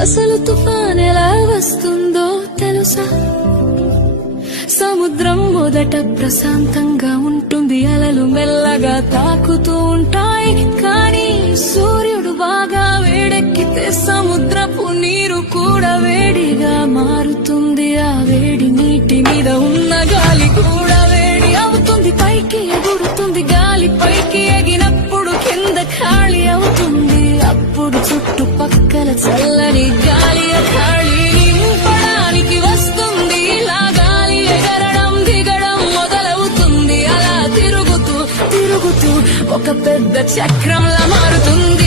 అసలు తుఫాన్ ఎలా వస్తుందో తెలుసా? సముద్రం మొదట ప్రశాంతంగా ఉంటుంది, అలలు మెల్లగా తాకుతూ ఉంటాయి. కానీ సూర్యుడు బాగా వేడెక్కితే సముద్రపు నీరు కూడా వేడిగా మారుతుంది. ఆ వేడి నీటి మీద ఉన్న గాలి కూడా వేడి అవుతుంది. పైకి ఎగురుతుంది, గాలి పైకి ఎగినప్పుడు కింద ఖాళీ అవుతుంది. అప్పుడు చుట్టుపక్కల చల్లని గాలి ఖాళీ నింపడానికి వస్తుంది. ఇలా గాలి ఎగరడం దిగడం మొదలవుతుంది. అలా తిరుగుతూ తిరుగుతూ ఒక పెద్ద చక్రంలా మారుతుంది.